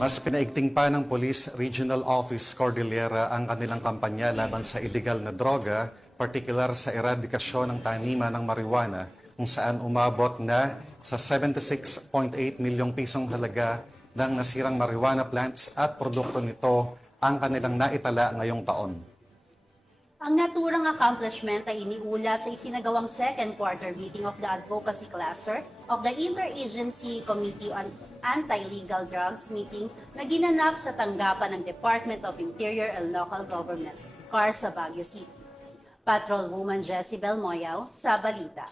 Mas pinaigting pa ng Police Regional Office Cordillera ang kanilang kampanya laban sa illegal na droga, partikular sa eradikasyon ng taniman ng marijuana, kung saan umabot na sa 76.8 milyong pisong halaga ng nasirang marijuana plants at produkto nito ang kanilang naitala ngayong taon. Ang naturang accomplishment ay iniulat sa isinagawang second quarter meeting of the Advocacy Cluster of the Interagency Committee on Anti-Illegal Drugs meeting na ginanap sa tanggapan ng Department of Interior and Local Government, CAR sa Baguio City. Patrolwoman Jezebel Moyaw sa balita.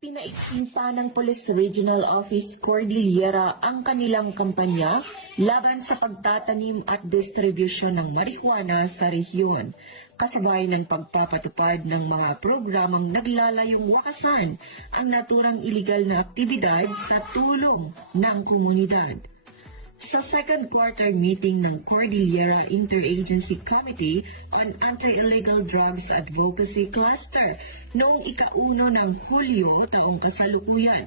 Pinaigting pa ng Police Regional Office Cordillera ang kanilang kampanya laban sa pagtatanim at distribusyon ng marijuana sa rehiyon, kasabay ng pagpapatupad ng mga programang naglalayong wakasan ang naturang iligal na aktibidad sa tulong ng komunidad. Sa second quarter meeting ng Cordillera Interagency Committee on Anti-Illegal Drugs Advocacy Cluster noong ika-1 ng Hulyo taong kasalukuyan,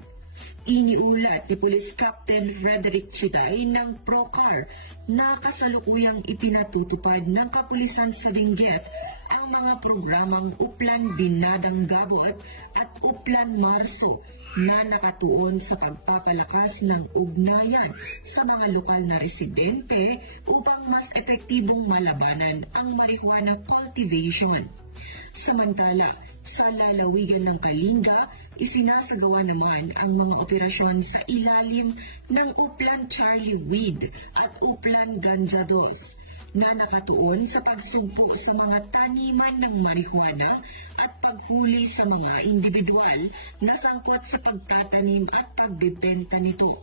iniulat ni Police Captain Frederick Chiday ng PROCAR na kasalukuyang ipinatutupad ng kapulisan sa Benguet ang mga programang Uplan Binadang Gabot at Uplan Marso na nakatuon sa pagpapalakas ng ugnayan sa mga lokal na residente upang mas epektibong malabanan ang marijuana cultivation. Samantala, sa lalawigan ng Kalinga, isinasagawa naman ang mga operasyon sa ilalim ng Uplan Charlie Weed at Uplan Ganja Dos na nakatuon sa pagsugpo sa mga taniman ng marijuana at paghuli sa mga individual na sangkot sa pagtatanim at pagbebenta nito.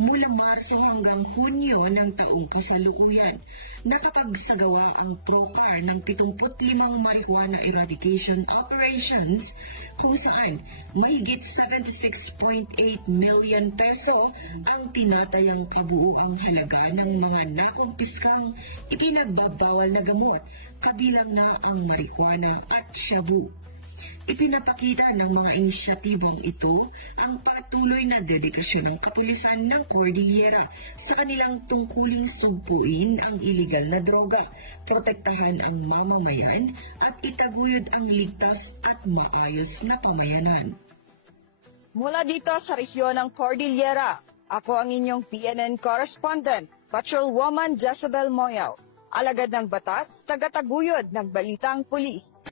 Mula Marso hanggang Hunyo ng taong kasalukuyan, nakapagsagawa ang PROCAR ng 75 marijuana eradication operations kung saan mahigit 76.8 million peso ang tinatayang kabuuang halaga ng mga nakumpiskang ipinagbabawal na gamot, kabilang na ang marijuana at shabu. Ipinapakita ng mga inisyatibang ito ang patuloy na dedikasyon ng kapulisan ng Cordillera sa kanilang tungkuling sugpuin ang iligal na droga, protektahan ang mamamayan at itaguyod ang ligtas at maayos na pamayanan. Mula dito sa rehiyon ng Cordillera, ako ang inyong PNN correspondent, Patrolwoman Jezebel Moyaw, alagad ng batas, tagataguyod ng Balitang Pulis.